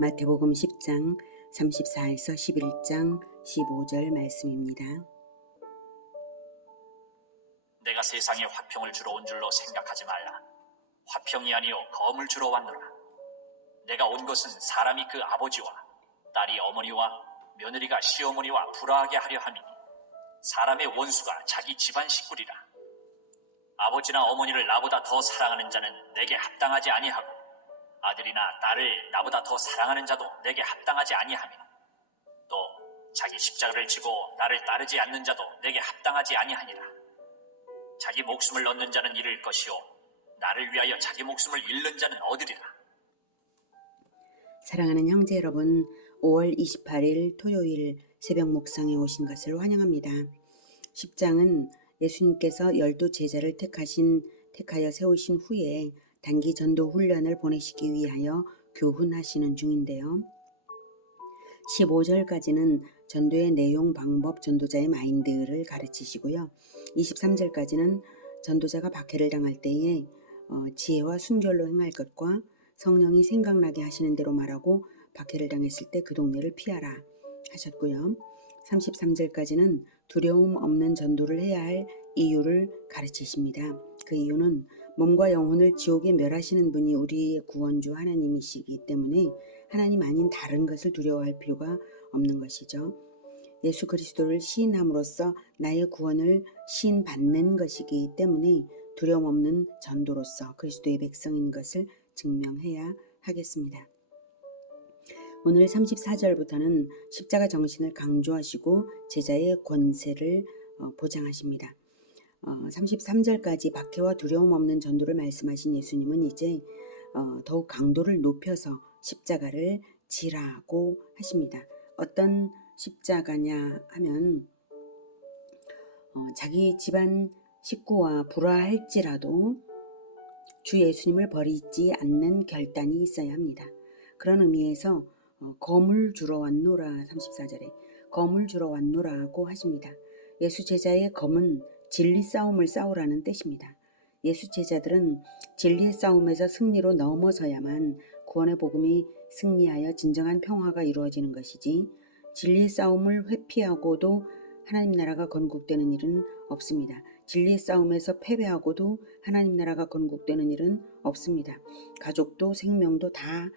마태복음 10장 34에서 11장 15절 말씀입니다. 내가 세상에 화평을 주러 온 줄로 생각하지 말라. 화평이 아니요 검을 주러 왔노라. 내가 온 것은 사람이 그 아버지와 딸이 어머니와 며느리가 시어머니와 불화하게 하려 함이니 사람의 원수가 자기 집안 식구리라. 아버지나 어머니를 나보다 더 사랑하는 자는 내게 합당하지 아니하고 아들이나 딸을 나보다 더 사랑하는 자도 내게 합당하지 아니하며 또 자기 십자가를 지고 나를 따르지 않는 자도 내게 합당하지 아니하니라. 자기 목숨을 얻는 자는 잃을 것이요 나를 위하여 자기 목숨을 잃는 자는 얻으리라. 사랑하는 형제 여러분, 5월 28일 토요일 새벽 묵상에 오신 것을 환영합니다. 10장은 예수님께서 12제자를 택하여 세우신 후에 단기 전도 훈련을 보내시기 위하여 교훈하시는 중인데요. 15절까지는 전도의 내용, 방법, 전도자의 마인드를 가르치시고요. 23절까지는 전도자가 박해를 당할 때에 지혜와 순결로 행할 것과 성령이 생각나게 하시는 대로 말하고 박해를 당했을 때 그 동네를 피하라 하셨고요. 33절까지는 두려움 없는 전도를 해야 할 이유를 가르치십니다. 그 이유는 몸과 영혼을 지옥에 멸하시는 분이 우리의 구원주 하나님이시기 때문에 하나님 아닌 다른 것을 두려워할 필요가 없는 것이죠. 예수 그리스도를 시인함으로써 나의 구원을 시인받는 것이기 때문에 두려움 없는 전도로서 그리스도의 백성인 것을 증명해야 하겠습니다. 오늘 34절부터는 십자가 정신을 강조하시고 제자의 권세를 보장하십니다. 33절까지 박해와 두려움 없는 전도를 말씀하신 예수님은 이제 더욱 강도를 높여서 십자가를 지라고 하십니다. 어떤 십자가냐 하면 자기 집안 식구와 불화할지라도 주 예수님을 버리지 않는 결단이 있어야 합니다. 그런 의미에서 검을 주러 왔노라 34절에 검을 주러 왔노라고 하십니다. 예수 제자의 검은 진리 싸움을 싸우라는 뜻입니다. 예수 제자들은 진리의 싸움에서 승리로 넘어서야만 구원의 복음이 승리하여 진정한 평화가 이루어지는 것이지 진리의 싸움을 회피하고도 하나님 나라가 건국되는 일은 없습니다. 진리의 싸움에서 패배하고도 하나님 나라가 건국되는 일은 없습니다. 가족도 생명도 다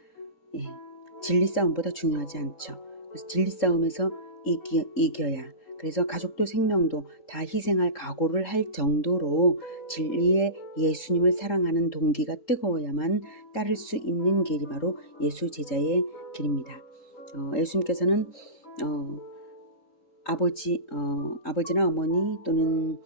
진리 싸움보다 중요하지 않죠. 그래서 진리 싸움에서 이겨야 그래서 가족도 생명도 다 희생할 각오를 할 정도로 진리의 예수님을 사랑하는 동기가 뜨거워야만 따를 수 있는 길이 바로 예수 제자의 길입니다. 예수님께서는 아버지나 어머니 또는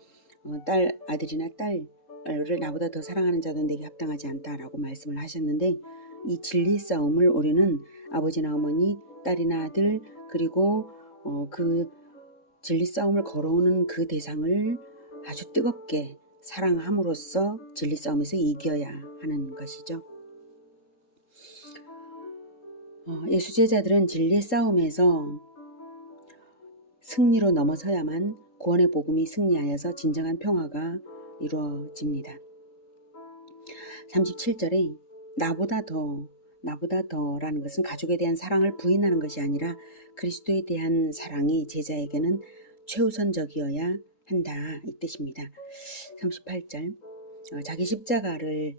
아들이나 딸을 나보다 더 사랑하는 자도 내게 합당하지 않다라고 말씀을 하셨는데 이 진리 싸움을 우리는 아버지나 어머니, 딸이나 아들 그리고 그 진리 싸움을 걸어오는 그 대상을 아주 뜨겁게 사랑함으로써 진리 싸움에서 이겨야 하는 것이죠. 예수 제자들은 진리 싸움에서 승리로 넘어서야만 구원의 복음이 승리하여서 진정한 평화가 이루어집니다. 37절에 나보다 더라는 것은 가족에 대한 사랑을 부인하는 것이 아니라 그리스도에 대한 사랑이 제자에게는 최우선적이어야 한다 이 뜻입니다. 38절 자기 십자가를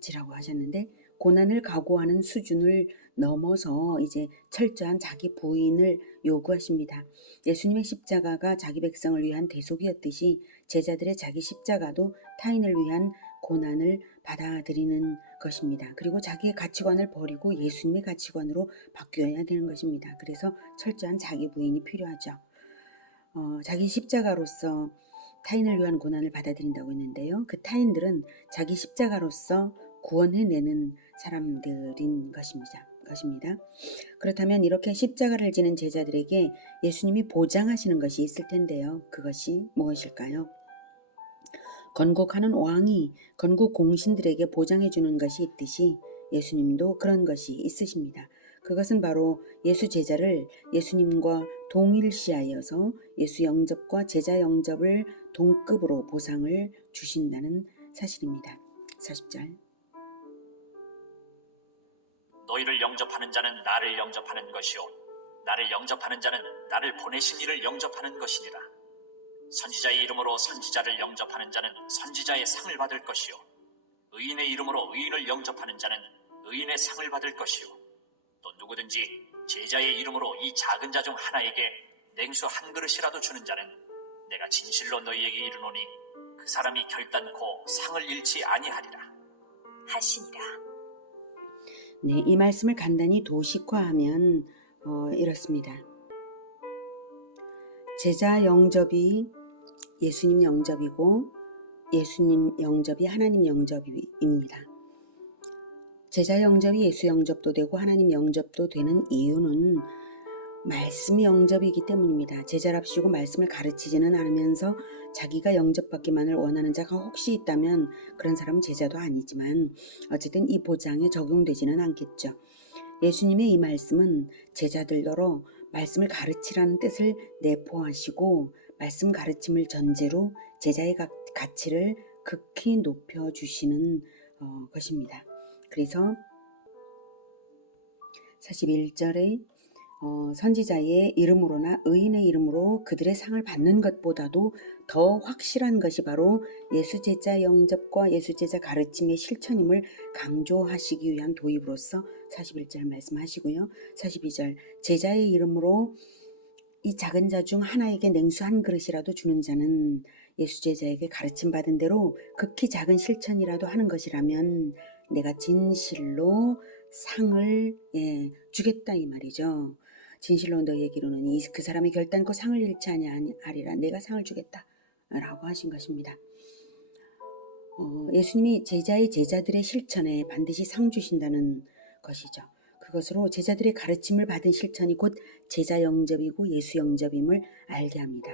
지라고 하셨는데 고난을 각오하는 수준을 넘어서 이제 철저한 자기 부인을 요구하십니다. 예수님의 십자가가 자기 백성을 위한 대속이었듯이 제자들의 자기 십자가도 타인을 위한 고난을 받아들이는 것입니다. 그리고 자기의 가치관을 버리고 예수님의 가치관으로 바뀌어야 되는 것입니다. 그래서 철저한 자기 부인이 필요하죠. 자기 십자가로서 타인을 위한 고난을 받아들인다고 했는데요. 그 타인들은 자기 십자가로서 구원해내는 사람들인 것입니다. 그렇다면 이렇게 십자가를 지는 제자들에게 예수님이 보장하시는 것이 있을 텐데요. 그것이 무엇일까요? 건국하는 왕이 건국 공신들에게 보장해주는 것이 있듯이 예수님도 그런 것이 있으십니다. 그것은 바로 예수 제자를 예수님과 동일시하여서 예수 영접과 제자 영접을 동급으로 보상을 주신다는 사실입니다. 40절 너희를 영접하는 자는 나를 영접하는 것이요 나를 영접하는 자는 나를 보내신 이를 영접하는 것이니라. 선지자의 이름으로 선지자를 영접하는 자는 선지자의 상을 받을 것이요 의인의 이름으로 의인을 영접하는 자는 의인의 상을 받을 것이요 또 누구든지 제자의 이름으로 이 작은 자 중 하나에게 냉수 한 그릇이라도 주는 자는 내가 진실로 너희에게 이르노니 그 사람이 결단코 상을 잃지 아니하리라 하시니라. 네, 이 말씀을 간단히 도식화하면 이렇습니다. 제자 영접이 예수님 영접이고 예수님 영접이 하나님 영접입니다. 제자 영접이 예수 영접도 되고 하나님 영접도 되는 이유는 말씀 영접이기 때문입니다. 제자랍시고 말씀을 가르치지는 않으면서 자기가 영접받기만을 원하는 자가 혹시 있다면 그런 사람은 제자도 아니지만 어쨌든 이 보장에 적용되지는 않겠죠. 예수님의 이 말씀은 제자들더러 말씀을 가르치라는 뜻을 내포하시고 말씀 가르침을 전제로 제자의 가치를 극히 높여주시는 것입니다. 그래서 41절에 선지자의 이름으로나 의인의 이름으로 그들의 상을 받는 것보다도 더 확실한 것이 바로 예수제자 영접과 예수제자 가르침의 실천임을 강조하시기 위한 도입으로서 41절 말씀하시고요. 42절 제자의 이름으로 이 작은 자 중 하나에게 냉수 한 그릇이라도 주는 자는 예수제자에게 가르침받은 대로 극히 작은 실천이라도 하는 것이라면 내가 진실로 상을 주겠다 이 말이죠. 진실로 너희에게 이르노니 그 사람이 결단코 상을 잃지 아니하리라. 내가 상을 주겠다 라고 하신 것입니다. 예수님이 제자들의 실천에 반드시 상 주신다는 것이죠. 그것으로 제자들의 가르침을 받은 실천이 곧 제자 영접이고 예수 영접임을 알게 합니다.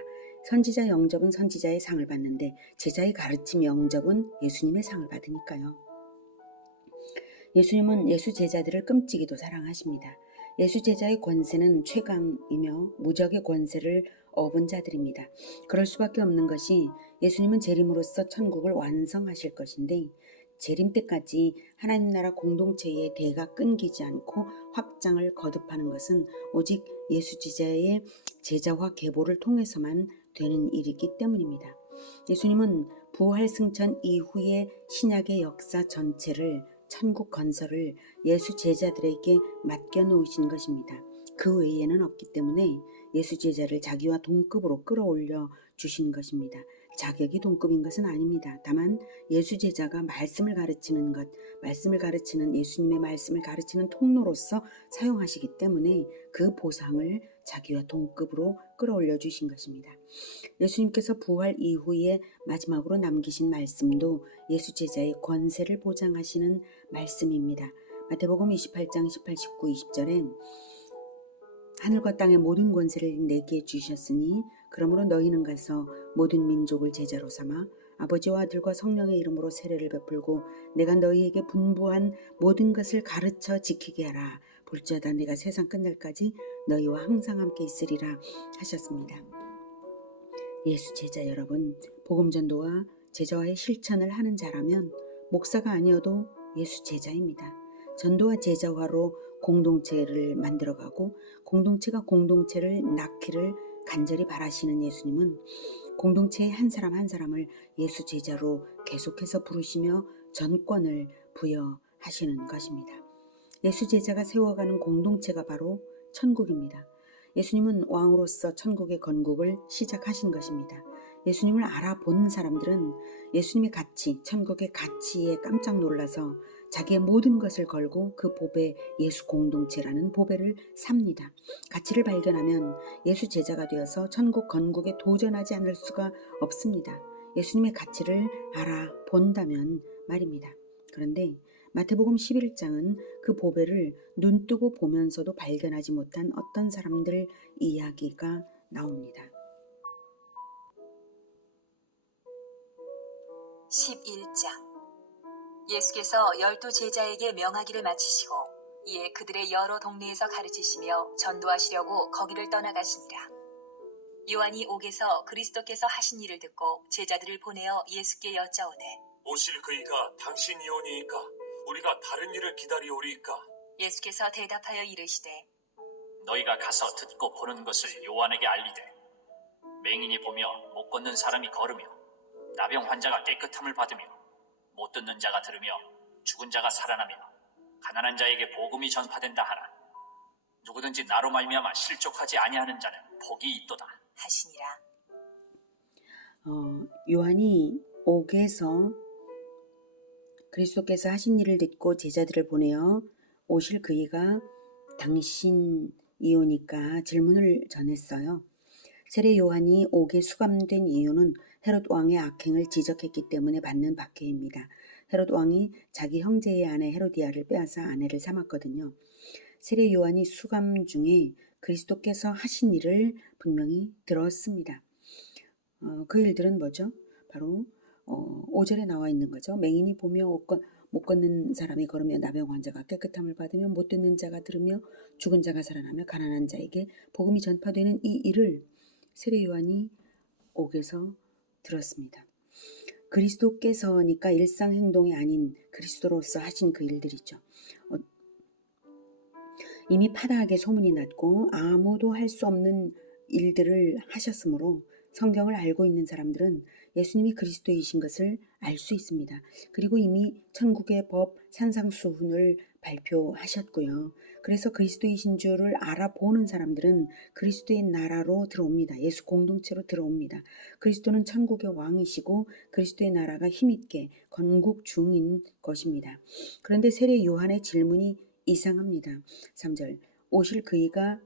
선지자 영접은 선지자의 상을 받는데 제자의 가르침 영접은 예수님의 상을 받으니까요. 예수님은 예수 제자들을 끔찍이도 사랑하십니다. 예수 제자의 권세는 최강이며 무적의 권세를 얻은 자들입니다. 그럴 수밖에 없는 것이 예수님은 재림으로써 천국을 완성하실 것인데 재림 때까지 하나님 나라 공동체의 대가 끊기지 않고 확장을 거듭하는 것은 오직 예수 제자의 제자화 계보를 통해서만 되는 일이기 때문입니다. 예수님은 부활 승천 이후의 신약의 역사 전체를 천국 건설을 예수 제자들에게 맡겨놓으신 것입니다. 그 외에는 없기 때문에 예수 제자를 자기와 동급으로 끌어올려 주신 것입니다. 자격이 동급인 것은 아닙니다. 다만 예수 제자가 말씀을 가르치는 것, 말씀을 가르치는 예수님의 말씀을 가르치는 통로로서 사용하시기 때문에 그 보상을 자기와 동급으로 끌어올려 주신 것입니다. 예수님께서 부활 이후에 마지막으로 남기신 말씀도 예수 제자의 권세를 보장하시는 말씀입니다. 마태복음 28장 18, 19, 20절에 하늘과 땅의 모든 권세를 내게 주셨으니 그러므로 너희는 가서 모든 민족을 제자로 삼아 아버지와 아들과 성령의 이름으로 세례를 베풀고 내가 너희에게 분부한 모든 것을 가르쳐 지키게 하라. 볼지어다 내가 세상 끝날까지 너희와 항상 함께 있으리라 하셨습니다. 예수 제자 여러분, 복음 전도와 제자와의 실천을 하는 자라면 목사가 아니어도 예수 제자입니다. 전도와 제자화로 공동체를 만들어가고 공동체가 공동체를 낳기를 간절히 바라시는 예수님은 공동체의 한 사람 한 사람을 예수 제자로 계속해서 부르시며 전권을 부여하시는 것입니다. 예수 제자가 세워가는 공동체가 바로 천국입니다. 예수님은 왕으로서 천국의 건국을 시작하신 것입니다. 예수님을 알아본 사람들은 예수님의 가치, 천국의 가치에 깜짝 놀라서 자기의 모든 것을 걸고 그 보배, 예수 공동체라는 보배를 삽니다. 가치를 발견하면 예수 제자가 되어서 천국 건국에 도전하지 않을 수가 없습니다. 예수님의 가치를 알아본다면 말입니다. 그런데 마태복음 11장은 그 보배를 눈뜨고 보면서도 발견하지 못한 어떤 사람들 이야기가 나옵니다. 11장 예수께서 12제자에게 명하기를 마치시고 이에 그들의 여러 동네에서 가르치시며 전도하시려고 거기를 떠나가시니라. 요한이 옥에서 그리스도께서 하신 일을 듣고 제자들을 보내어 예수께 여짜오되 오실 그이가 당신이오니이까 우리가 다른 일을 기다리오리이까? 예수께서 대답하여 이르시되 너희가 가서 듣고 보는 것을 요한에게 알리되 맹인이 보며 못 걷는 사람이 걸으며 나병 환자가 깨끗함을 받으며 못 듣는 자가 들으며 죽은 자가 살아나며 가난한 자에게 복음이 전파된다 하라. 누구든지 나로 말미암아 실족하지 아니하는 자는 복이 있도다 하시니라. 요한이 옥에서 그리스도께서 하신 일을 듣고 제자들을 보내어 오실 그이가 당신이오니까 질문을 전했어요. 세례 요한이 옥에 수감된 이유는 헤롯 왕의 악행을 지적했기 때문에 받는 박해입니다. 헤롯 왕이 자기 형제의 아내 헤로디아를 빼앗아 아내를 삼았거든요. 세례 요한이 수감 중에 그리스도께서 하신 일을 분명히 들었습니다. 그 일들은 뭐죠? 바로 5절에 나와 있는 거죠. 맹인이 보며 못 걷는 사람이 걸으며 나병 환자가 깨끗함을 받으며 못 듣는 자가 들으며 죽은 자가 살아나며 가난한 자에게 복음이 전파되는 이 일을 세례 요한이 옥에서 들었습니다. 그리스도께서니까 일상 행동이 아닌 그리스도로서 하신 그 일들이죠. 이미 파다하게 소문이 났고 아무도 할 수 없는 일들을 하셨으므로 성경을 알고 있는 사람들은 예수님이 그리스도이신 것을 알 수 있습니다. 그리고 이미 천국의 법 산상수훈을 발표하셨고요. 그래서 그리스도이신 줄을 알아보는 사람들은 그리스도의 나라로 들어옵니다. 예수 공동체로 들어옵니다. 그리스도는 천국의 왕이시고 그리스도의 나라가 힘있게 건국 중인 것입니다. 그런데 세례 요한의 질문이 이상합니다. 3절 오실 그이가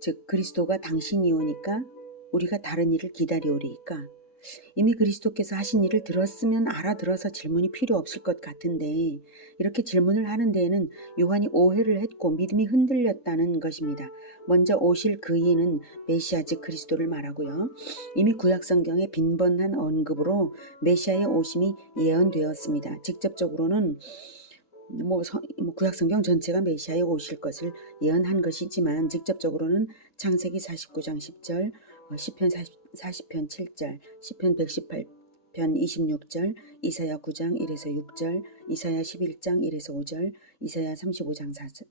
즉 그리스도가 당신이오니까 우리가 다른 일을 기다리오리이까. 이미 그리스도께서 하신 일을 들었으면 알아들어서 질문이 필요 없을 것 같은데 이렇게 질문을 하는 데에는 요한이 오해를 했고 믿음이 흔들렸다는 것입니다. 먼저 오실 그이는 메시아 즉 그리스도를 말하고요. 이미 구약성경의 빈번한 언급으로 메시아의 오심이 예언되었습니다. 직접적으로는 구약성경 전체가 메시아에 오실 것을 예언한 것이지만 직접적으로는 창세기 49장 10절, 시편 40편 7절, 시편 118편 26절, 이사야 9장 1에서 6절, 이사야 11장 1에서 5절, 이사야 35장 4절,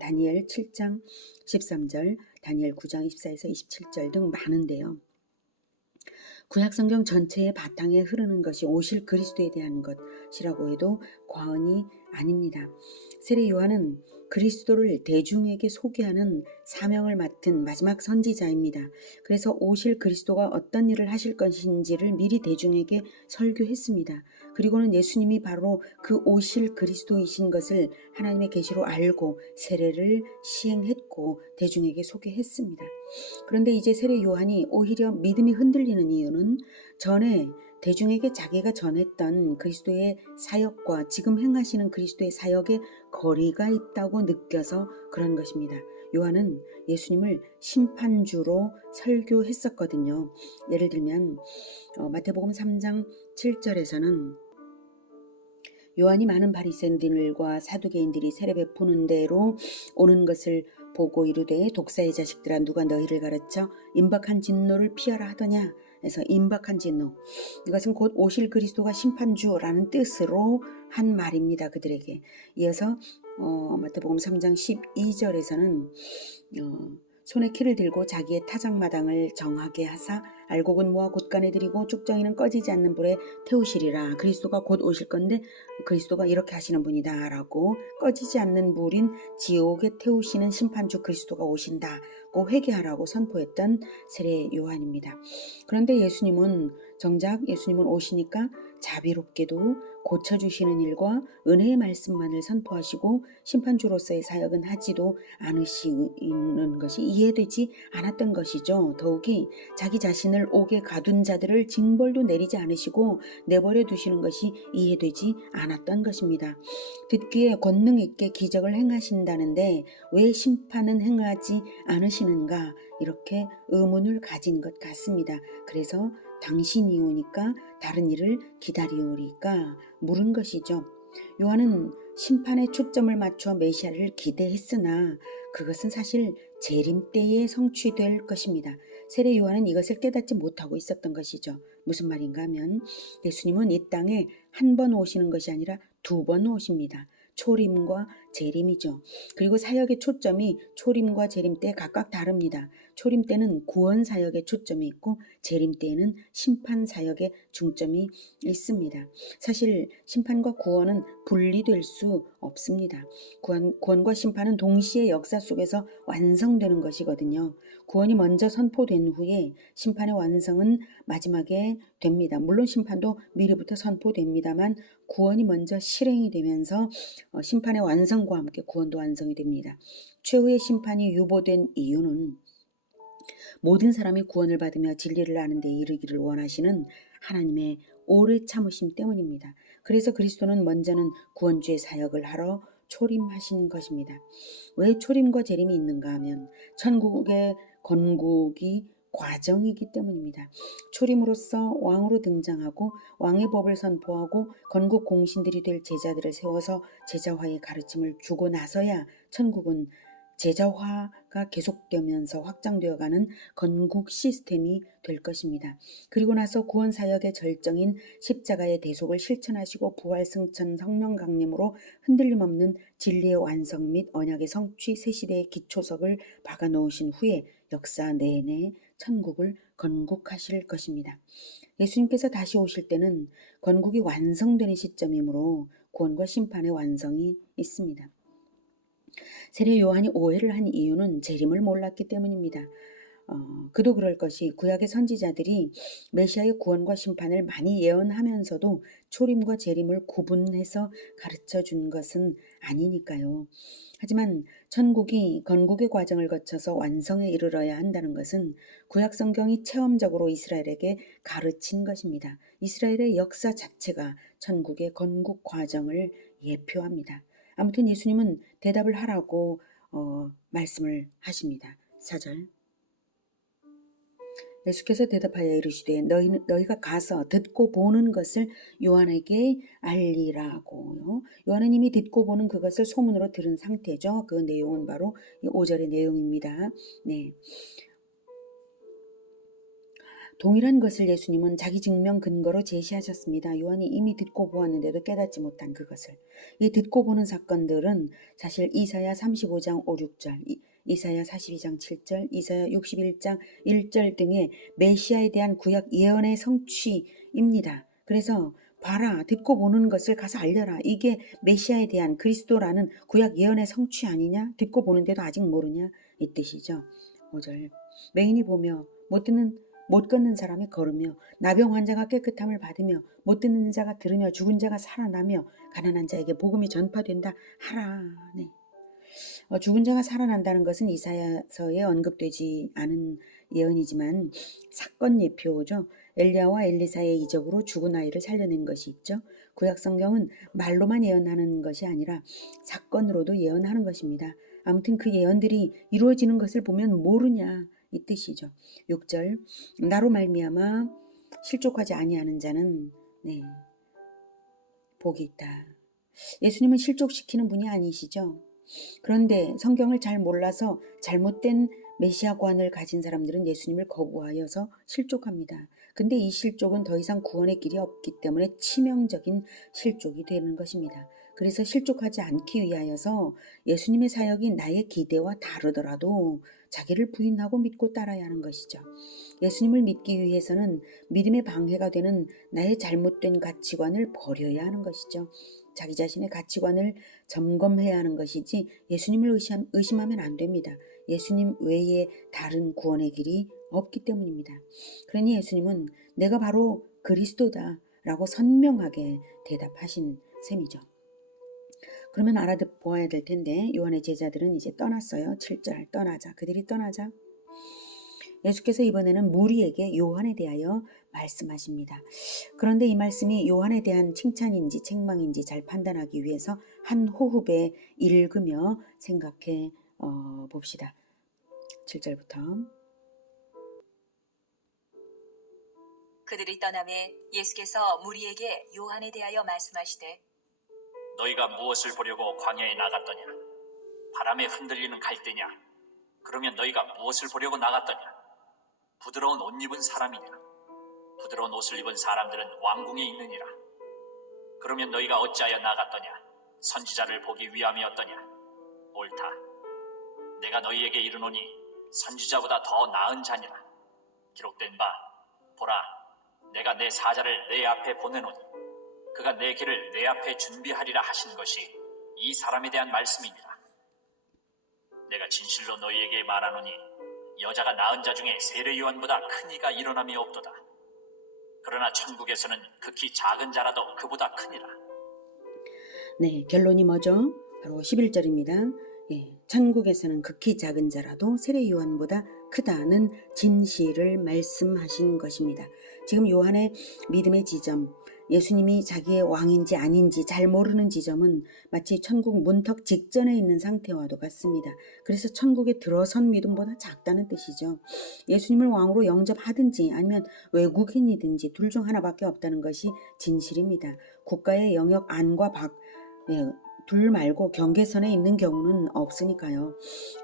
다니엘 7장 13절, 다니엘 9장 24에서 27절 등 많은데요. 구약성경 전체의 바탕에 흐르는 것이 오실 그리스도에 대한 것이라고 해도 과언이 아닙니다. 세례 요한은 그리스도를 대중에게 소개하는 사명을 맡은 마지막 선지자입니다. 그래서 오실 그리스도가 어떤 일을 하실 것인지를 미리 대중에게 설교했습니다. 그리고는 예수님이 바로 그 오실 그리스도이신 것을 하나님의 계시로 알고 세례를 시행했고 대중에게 소개했습니다. 그런데 이제 세례 요한이 오히려 믿음이 흔들리는 이유는 전에 대중에게 자기가 전했던 그리스도의 사역과 지금 행하시는 그리스도의 사역에 거리가 있다고 느껴서 그런 것입니다. 요한은 예수님을 심판주로 설교했었거든요. 예를 들면 마태복음 3장 7절에서는 요한이 많은 바리새인들과 사두개인들이 세례 베푸는 대로 오는 것을 보고 이르되 독사의 자식들아 누가 너희를 가르쳐 임박한 진노를 피하라 하더냐. 그래서 임박한 진노 이것은 곧 오실 그리스도가 심판주라는 뜻으로 한 말입니다. 그들에게. 이어서 마태복음 3장 12절에서는 손에 키를 들고 자기의 타작마당을 정하게 하사 알곡은 모아 곳간에 들이고 쭉정이는 꺼지지 않는 불에 태우시리라. 그리스도가 곧 오실 건데 그리스도가 이렇게 하시는 분이다 라고 꺼지지 않는 불인 지옥에 태우시는 심판주 그리스도가 오신다고 회개하라고 선포했던 세례 요한입니다. 그런데 정작 예수님은 오시니까 자비롭게도 고쳐주시는 일과 은혜의 말씀만을 선포하시고 심판주로서의 사역은 하지도 않으시는 것이 이해되지 않았던 것이죠. 더욱이 자기 자신을 옥에 가둔 자들을 징벌도 내리지 않으시고 내버려 두시는 것이 이해되지 않았던 것입니다. 듣기에 권능 있게 기적을 행하신다는데 왜 심판은 행하지 않으시는가 이렇게 의문을 가진 것 같습니다. 그래서 당신이 오니까 다른 일을 기다리오리까 물은 것이죠. 요한은 심판의 초점을 맞춰 메시아를 기대했으나 그것은 사실 재림 때에 성취될 것입니다. 세례 요한은 이것을 깨닫지 못하고 있었던 것이죠. 무슨 말인가 하면 예수님은 이 땅에 한 번 오시는 것이 아니라 2번 오십니다. 초림과 재림이죠. 그리고 사역의 초점이 초림과 재림 때 각각 다릅니다. 초림 때는 구원 사역에 초점이 있고 재림 때에는 심판 사역에 중점이 있습니다. 사실 심판과 구원은 분리될 수 없습니다. 구원과 심판은 동시에 역사 속에서 완성되는 것이거든요. 구원이 먼저 선포된 후에 심판의 완성은 마지막에 됩니다. 물론 심판도 미리부터 선포됩니다만 구원이 먼저 실행이 되면서 심판의 완성과 함께 구원도 완성이 됩니다. 최후의 심판이 유보된 이유는 모든 사람이 구원을 받으며 진리를 아는 데 이르기를 원하시는 하나님의 오래 참으심 때문입니다. 그래서 그리스도는 먼저는 구원주의 사역을 하러 초림하신 것입니다. 왜 초림과 재림이 있는가 하면 천국의 건국이 과정이기 때문입니다. 초림으로서 왕으로 등장하고 왕의 법을 선포하고 건국 공신들이 될 제자들을 세워서 제자화의 가르침을 주고 나서야 천국은 제자화가 계속되면서 확장되어가는 건국 시스템이 될 것입니다. 그리고 나서 구원 사역의 절정인 십자가의 대속을 실천하시고 부활 승천 성령 강림으로 흔들림 없는 진리의 완성 및 언약의 성취 새 시대의 기초석을 박아 놓으신 후에 역사 내내 천국을 건국하실 것입니다. 예수님께서 다시 오실 때는 건국이 완성되는 시점이므로 구원과 심판의 완성이 있습니다. 세례 요한이 오해를 한 이유는 재림을 몰랐기 때문입니다. 그도 그럴 것이 구약의 선지자들이 메시아의 구원과 심판을 많이 예언하면서도 초림과 재림을 구분해서 가르쳐 준 것은 아니니까요. 하지만 천국이 건국의 과정을 거쳐서 완성에 이르러야 한다는 것은 구약 성경이 체험적으로 이스라엘에게 가르친 것입니다. 이스라엘의 역사 자체가 천국의 건국 과정을 예표합니다. 아무튼 예수님은 대답을 하라고 말씀을 하십니다. 4절 예수께서 대답하여 이르시되 너희가 가서 듣고 보는 것을 요한에게 알리라고요. 요한은 이미 듣고 보는 그것을 소문으로 들은 상태죠. 그 내용은 바로 5절의 내용입니다. 네. 동일한 것을 예수님은 자기 증명 근거로 제시하셨습니다. 요한이 이미 듣고 보았는데도 깨닫지 못한 그것을. 이 듣고 보는 사건들은 사실 이사야 35장 5, 6절, 이사야 42장 7절, 이사야 61장 1절 등의 메시아에 대한 구약 예언의 성취입니다. 그래서 봐라, 듣고 보는 것을 가서 알려라. 이게 메시아에 대한 그리스도라는 구약 예언의 성취 아니냐? 듣고 보는데도 아직 모르냐? 이 뜻이죠. 5절 맹인이 보며 못 걷는 사람이 걸으며 나병 환자가 깨끗함을 받으며 못 듣는 자가 들으며 죽은 자가 살아나며 가난한 자에게 복음이 전파된다 하라. 네. 죽은 자가 살아난다는 것은 이사야서에 언급되지 않은 예언이지만 사건 예표죠. 엘리야와 엘리사의 이적으로 죽은 아이를 살려낸 것이 있죠. 구약 성경은 말로만 예언하는 것이 아니라 사건으로도 예언하는 것입니다. 아무튼 그 예언들이 이루어지는 것을 보면 모르냐 이 뜻이죠. 6절 나로 말미암아 실족하지 아니하는 자는 복이 있다. 예수님은 실족시키는 분이 아니시죠. 그런데 성경을 잘 몰라서 잘못된 메시아관을 가진 사람들은 예수님을 거부하여서 실족합니다. 근데 이 실족은 더 이상 구원의 길이 없기 때문에 치명적인 실족이 되는 것입니다. 그래서 실족하지 않기 위하여서 예수님의 사역이 나의 기대와 다르더라도 자기를 부인하고 믿고 따라야 하는 것이죠. 예수님을 믿기 위해서는 믿음의 방해가 되는 나의 잘못된 가치관을 버려야 하는 것이죠. 자기 자신의 가치관을 점검해야 하는 것이지 예수님을 의심하면 안 됩니다. 예수님 외에 다른 구원의 길이 없기 때문입니다. 그러니 예수님은 내가 바로 그리스도다 라고 선명하게 대답하신 셈이죠. 그러면 알아보아야 될 텐데 요한의 제자들은 이제 떠났어요. 7절 떠나자. 그들이 떠나자. 예수께서 이번에는 무리에게 요한에 대하여 말씀하십니다. 그런데 이 말씀이 요한에 대한 칭찬인지 책망인지 잘 판단하기 위해서 한 호흡에 읽으며 생각해 봅시다. 7절부터 그들이 떠남에 예수께서 무리에게 요한에 대하여 말씀하시되 너희가 무엇을 보려고 광야에 나갔더냐? 바람에 흔들리는 갈대냐? 그러면 너희가 무엇을 보려고 나갔더냐? 부드러운 옷 입은 사람이냐? 부드러운 옷을 입은 사람들은 왕궁에 있느니라. 그러면 너희가 어찌하여 나갔더냐? 선지자를 보기 위함이었더냐? 옳다. 내가 너희에게 이르노니 선지자보다 더 나은 자니라. 기록된 바 보라, 내가 내 사자를 내 앞에 보내노니 그가 내 길을 내 앞에 준비하리라 하신 것이 이 사람에 대한 말씀이니라. 내가 진실로 너희에게 말하노니 여자가 낳은 자 중에 세례 요한보다 큰 이가 일어남이 없도다. 그러나 천국에서는 극히 작은 자라도 그보다 크니라. 네, 결론이 뭐죠? 바로 11절입니다. 예, 천국에서는 극히 작은 자라도 세례 요한보다 크다는 진실을 말씀하신 것입니다. 지금 요한의 믿음의 지점, 예수님이 자기의 왕인지 아닌지 잘 모르는 지점은 마치 천국 문턱 직전에 있는 상태와도 같습니다. 그래서 천국에 들어선 믿음보다 작다는 뜻이죠. 예수님을 왕으로 영접하든지 아니면 외국인이든지 둘 중 하나밖에 없다는 것이 진실입니다. 국가의 영역 안과 밖, 둘 말고 경계선에 있는 경우는 없으니까요.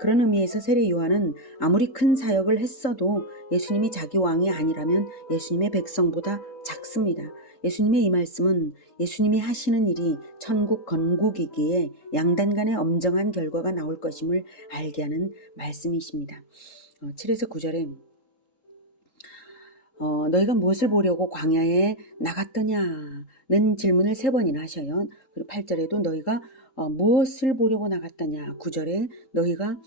그런 의미에서 세례 요한은 아무리 큰 사역을 했어도 예수님이 자기 왕이 아니라면 예수님의 백성보다 작습니다. 예수님의 이 말씀은 예수님이 하시는 일이 천국 건국이기에 양단 간의 엄정한 결과가 나올 것임을 알게 하는 말씀이십니다. 7에서 9절에 너희가 무엇을 보려고 광야에 나갔더냐는 질문을 3번이나 하셔요. 그리고 8절에도 너희가 무엇을 보려고 나갔더냐, 9절에 너희가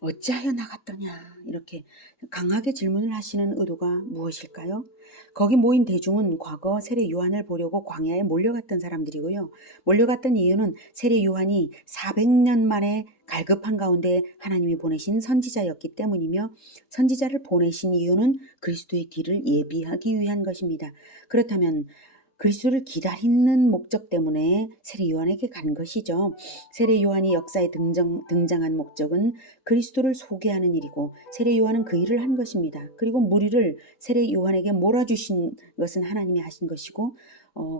어찌하여 나갔더냐, 이렇게 강하게 질문을 하시는 의도가 무엇일까요? 거기 모인 대중은 과거 세례 요한을 보려고 광야에 몰려갔던 사람들이고요. 몰려갔던 이유는 세례 요한이 400년 만에 갈급한 가운데 하나님이 보내신 선지자였기 때문이며, 선지자를 보내신 이유는 그리스도의 길을 예비하기 위한 것입니다. 그렇다면 그리스도를 기다리는 목적 때문에 세례 요한에게 간 것이죠. 세례 요한이 역사에 등장한 목적은 그리스도를 소개하는 일이고 세례 요한은 그 일을 한 것입니다. 그리고 무리를 세례 요한에게 몰아주신 것은 하나님이 하신 것이고,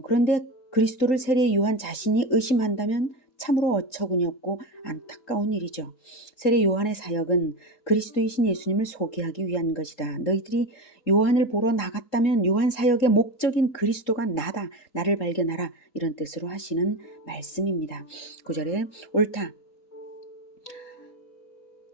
그런데 그리스도를 세례 요한 자신이 의심한다면 참으로 어처구니 없고 안타까운 일이죠. 세례 요한의 사역은 그리스도이신 예수님을 소개하기 위한 것이다. 너희들이 요한을 보러 나갔다면 요한 사역의 목적인 그리스도가 나다. 나를 발견하라. 이런 뜻으로 하시는 말씀입니다. 9절에 옳다.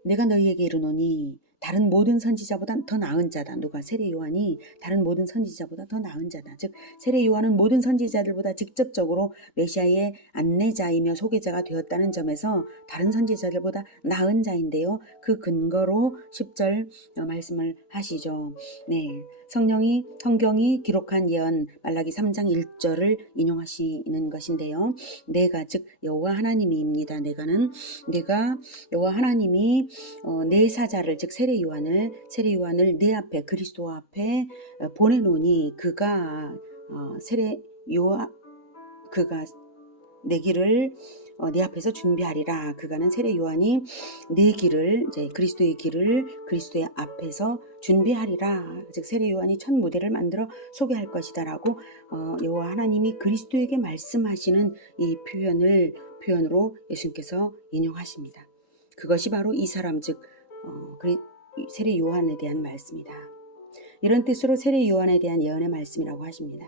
내가 너희에게 이르노니 다른 모든 선지자보다 더 나은 자다. 누가? 세례 요한이 다른 모든 선지자보다 더 나은 자다. 즉 세례 요한은 모든 선지자들보다 직접적으로 메시아의 안내자이며 소개자가 되었다는 점에서 다른 선지자들보다 나은 자인데요. 그 근거로 10절 말씀을 하시죠. 네, 성경이 기록한 예언 말라기 3장 1절을 인용하시는 것인데요. 내가 즉 여호와 하나님이입니다. 내가 여호와 하나님이 내 사자를 즉 세례 요한을 내 앞에 그리스도 앞에 보내노니 그가 내 길을 내 앞에서 준비하리라. 그가는 세례 요한이 내 길을 이제 그리스도의 길을 그리스도의 앞에서 준비하리라. 즉 세례 요한이 첫 무대를 만들어 소개할 것이다라고 여호와 하나님이 그리스도에게 말씀하시는 이 표현으로 예수님께서 인용하십니다. 그것이 바로 이 사람 즉 세례 요한에 대한 말씀이다. 이런 뜻으로 세례 요한에 대한 예언의 말씀이라고 하십니다.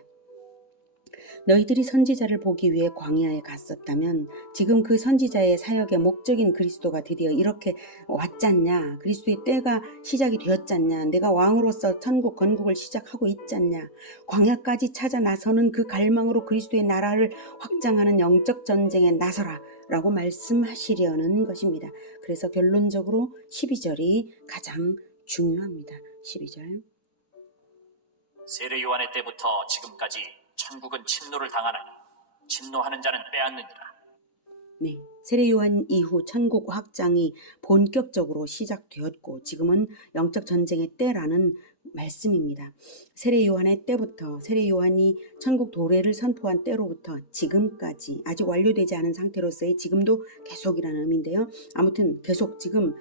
너희들이 선지자를 보기 위해 광야에 갔었다면 지금 그 선지자의 사역의 목적인 그리스도가 드디어 이렇게 왔잖냐, 그리스도의 때가 시작이 되었잖냐, 내가 왕으로서 천국 건국을 시작하고 있잖냐, 광야까지 찾아 나서는 그 갈망으로 그리스도의 나라를 확장하는 영적 전쟁에 나서라 라고 말씀하시려는 것입니다. 그래서 결론적으로 12절이 가장 중요합니다. 12절 세례 요한의 때부터 지금까지 천국은 침노를 당하나니 침노하는 자는 빼앗느니라. 네, 세례 요한 이후 천국 확장이 본격적으로 시작되었고 지금은 영적 전쟁의 때라는 말씀입니다. 세례 요한의 때부터 세례 요한이 천국 도래를 선포한 때로부터 지금까지 아직 완료되지 않은 상태로서의 지금도 계속이라는 의미인데요. 아무튼 계속 지금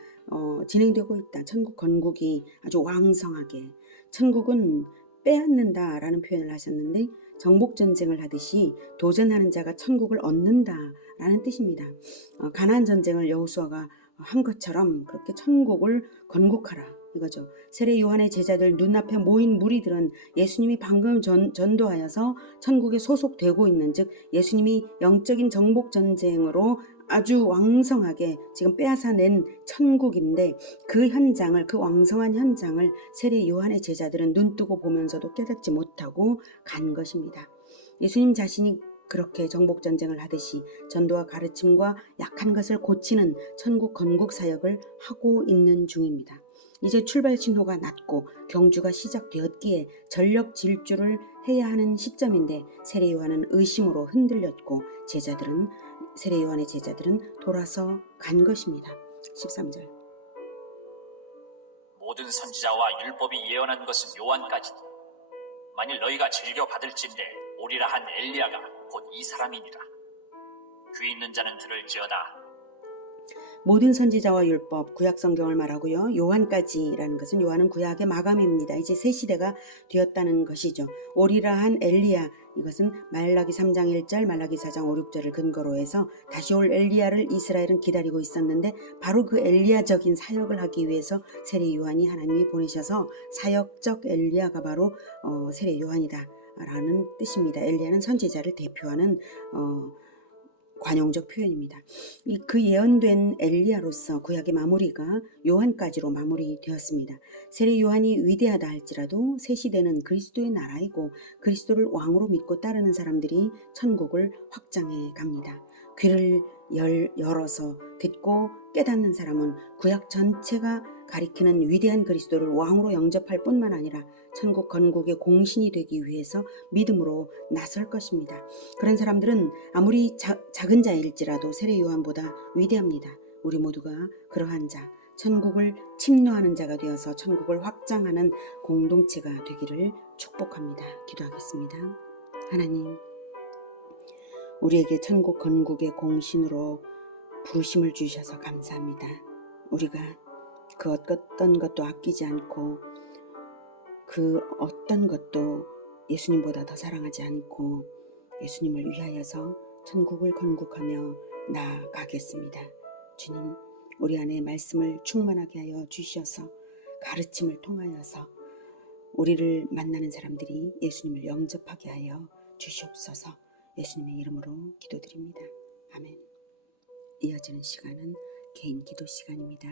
진행되고 있다. 천국 건국이 아주 왕성하게. 천국은 빼앗는다라는 표현을 하셨는데 정복전쟁을 하듯이 도전하는 자가 천국을 얻는다라는 뜻입니다. 가나안 전쟁을 여호수아가 한 것처럼 그렇게 천국을 건국하라. 이거죠. 세례 요한의 제자들 눈앞에 모인 무리들은 예수님이 방금 전도하여서 천국에 소속되고 있는, 즉 예수님이 영적인 정복 전쟁으로 아주 왕성하게 지금 빼앗아낸 천국인데, 그 현장을, 그 왕성한 현장을 세례 요한의 제자들은 눈뜨고 보면서도 깨닫지 못하고 간 것입니다. 예수님 자신이 그렇게 정복 전쟁을 하듯이 전도와 가르침과 약한 것을 고치는 천국 건국 사역을 하고 있는 중입니다. 이제 출발 신호가 났고 경주가 시작되었기에 전력 질주를 해야 하는 시점인데, 세례 요한은 의심으로 흔들렸고 세례 요한의 제자들은 돌아서 간 것입니다. 13절. 모든 선지자와 율법이 예언한 것은 요한까지니 만일 너희가 즐겨 받을진대 오리라 한 엘리야가 곧 이 사람이니라. 귀 있는 자는 들을지어다. 모든 선지자와 율법, 구약 성경을 말하고요. 요한까지라는 것은, 요한은 구약의 마감입니다. 이제 새 시대가 되었다는 것이죠. 오리라 한 엘리야, 이것은 말라기 3장 1절, 말라기 4장 5, 6절을 근거로 해서 다시 올 엘리야를 이스라엘은 기다리고 있었는데, 바로 그 엘리야적인 사역을 하기 위해서 세례 요한이 하나님이 보내셔서 사역적 엘리야가 바로 세례 요한이다 라는 뜻입니다. 엘리야는 선지자를 대표하는 관용적 표현입니다. 그 예언된 엘리야로서 구약의 마무리가 요한까지로 마무리되었습니다. 세례 요한이 위대하다 할지라도 새 시대는 그리스도의 나라이고 그리스도를 왕으로 믿고 따르는 사람들이 천국을 확장해 갑니다. 귀를 열어서 듣고 깨닫는 사람은 구약 전체가 가리키는 위대한 그리스도를 왕으로 영접할 뿐만 아니라 천국 건국의 공신이 되기 위해서 믿음으로 나설 것입니다. 그런 사람들은 아무리 작은 자일지라도 세례 요한보다 위대합니다. 우리 모두가 그러한 자, 천국을 침노하는 자가 되어서 천국을 확장하는 공동체가 되기를 축복합니다. 기도하겠습니다. 하나님, 우리에게 천국 건국의 공신으로 부르심을 주셔서 감사합니다. 우리가 그 어떤 것도 아끼지 않고 그 어떤 것도 예수님보다 더 사랑하지 않고 예수님을 위하여서 천국을 건국하며 나아가겠습니다. 주님, 우리 안에 말씀을 충만하게 하여 주셔서 가르침을 통하여서 우리를 만나는 사람들이 예수님을 영접하게 하여 주시옵소서. 예수님의 이름으로 기도드립니다. 아멘. 이어지는 시간은 개인 기도 시간입니다.